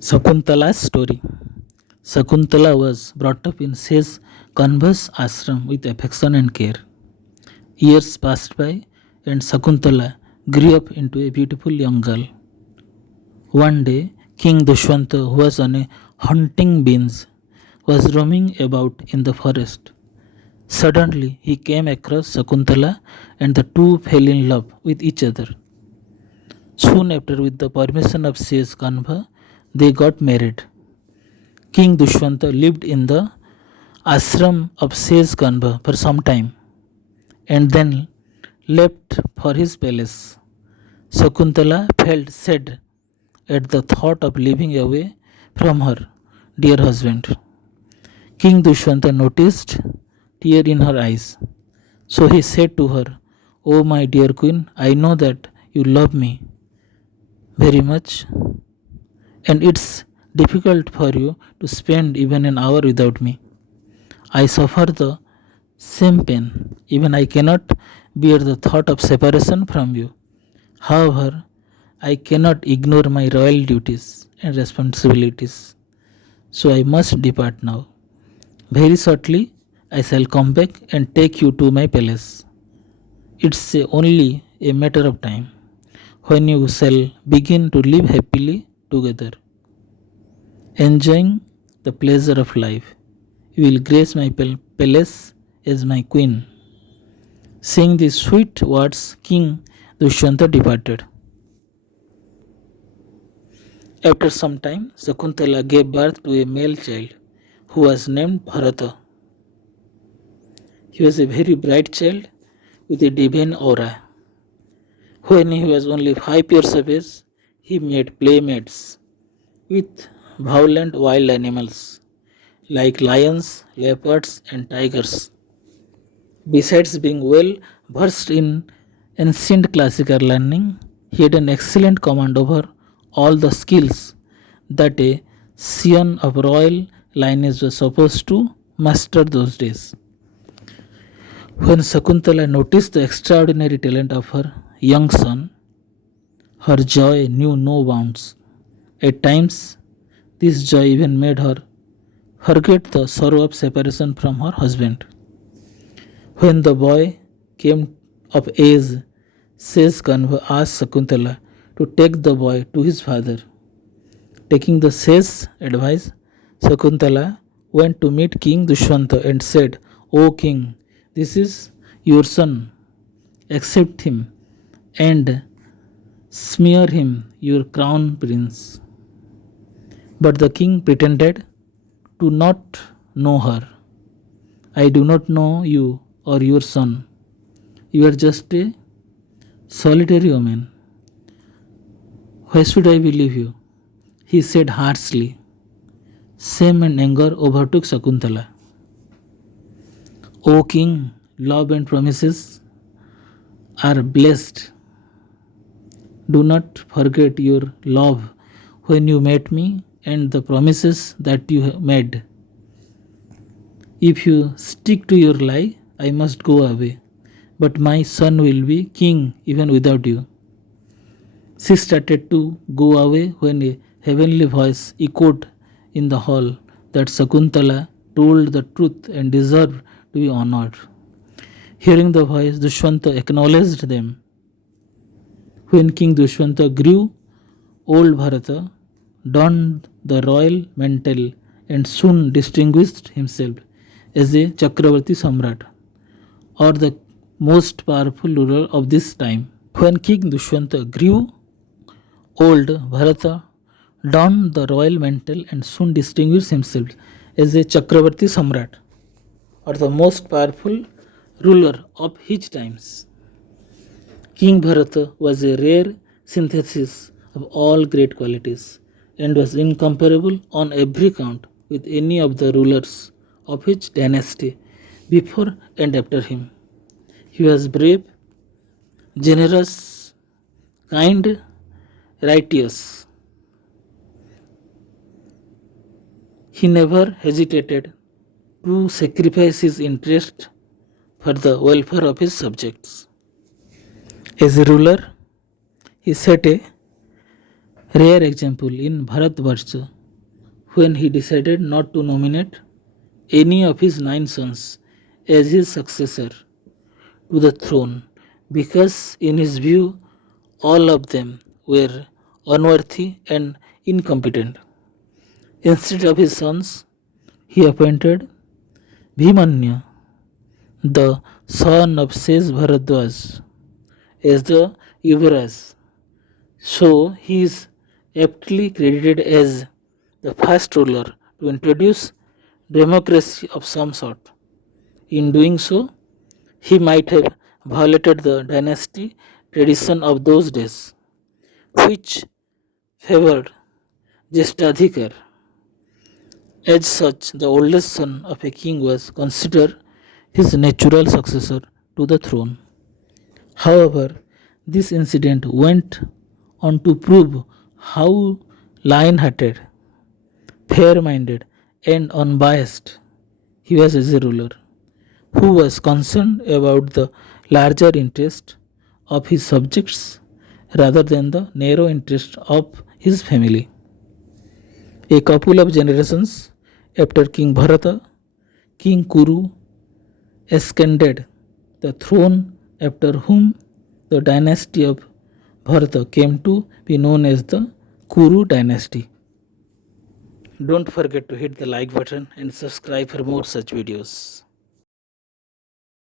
Shakuntala's story. Shakuntala was brought up in Sage Kanva's ashram with affection and care. Years passed by, and Shakuntala grew up into a beautiful young girl. One day, King Dushwanta, who was on a hunting binge, was roaming about in the forest. Suddenly, he came across Shakuntala, and the two fell in love with each other. Soon after, with the permission of Sage Kanva, they got married. King Dushwanta lived in the ashram of Sage Kanva for some time and then left for his palace. Shakuntala felt sad at the thought of living away from her dear husband. King Dushwanta noticed tear in her eyes. So he said to her, "Oh, my dear queen, I know that you love me very much, and it's difficult for you to spend even an hour without me. I suffer the same pain. Even I cannot bear the thought of separation from you. However, I cannot ignore my royal duties and responsibilities. So I must depart now. Very shortly, I shall come back and take you to my palace. It's only a matter of time when you shall begin to live happily together, enjoying the pleasure of life. You will grace my palace as my queen." Saying these sweet words, King Dushyanta departed. After some time, Shakuntala gave birth to a male child who was named Bharata. He was a very bright child with a divine aura. When he was only 5 years of age, he made playmates with violent wild animals like lions, leopards, and tigers. Besides being well versed in ancient classical learning, he had an excellent command over all the skills that a scion of royal lineage was supposed to master those days. When Shakuntala noticed the extraordinary talent of her young son, her joy knew no bounds. At times, this joy even made her forget the sorrow of separation from her husband. When the boy came of age, Sage Kanva asked Shakuntala to take the boy to his father. Taking the sage's advice, Shakuntala went to meet King Dushwanta and said, "O king, this is your son. Accept him and smear him your crown prince." But the king pretended to not know her. "I do not know you or your son. You are just a solitary woman. Why should I believe you?" he said harshly. Shame and anger overtook Shakuntala. "O king, love and promises are blessed. Do not forget your love when you met me and the promises that you made. If you stick to your lie, I must go away, but my son will be king even without you." She started to go away when a heavenly voice echoed in the hall that Shakuntala told the truth and deserved to be honored. Hearing the voice, Dushwanta acknowledged them. When King Dushwanta grew old, Bharata donned the royal mantle and soon distinguished himself as a Chakravarti Samrat, or the most powerful ruler of this time. When King Dushwanta grew old, Bharata donned the royal mantle and soon distinguished himself as a Chakravarti Samrat, or the most powerful ruler of his times. King Bharata was a rare synthesis of all great qualities and was incomparable on every count with any of the rulers of his dynasty before and after him. He was brave, generous, kind, righteous. He never hesitated to sacrifice his interest for the welfare of his subjects. As a ruler, he set a Rare example in Bharatvarsha, when he decided not to nominate any of his 9 sons as his successor to the throne because, in his view, all of them were unworthy and incompetent. Instead of his sons, he appointed Bhimanya, the son of Sej Bharadwaj, as the Yuvraj. So he is aptly credited as the first ruler to introduce democracy of some sort. In doing so, he might have violated the dynasty tradition of those days, which favored Jeshtadhikar. As such, the oldest son of a king was considered his natural successor to the throne. However, this incident went on to prove how lion hearted, fair minded, and unbiased he was as a ruler, who was concerned about the larger interest of his subjects rather than the narrow interest of his family. A couple of generations after King Bharata, King Kuru ascended the throne, after whom the dynasty of Bharata came to be known as the Kuru dynasty. Don't forget to hit the like button and subscribe for more such videos.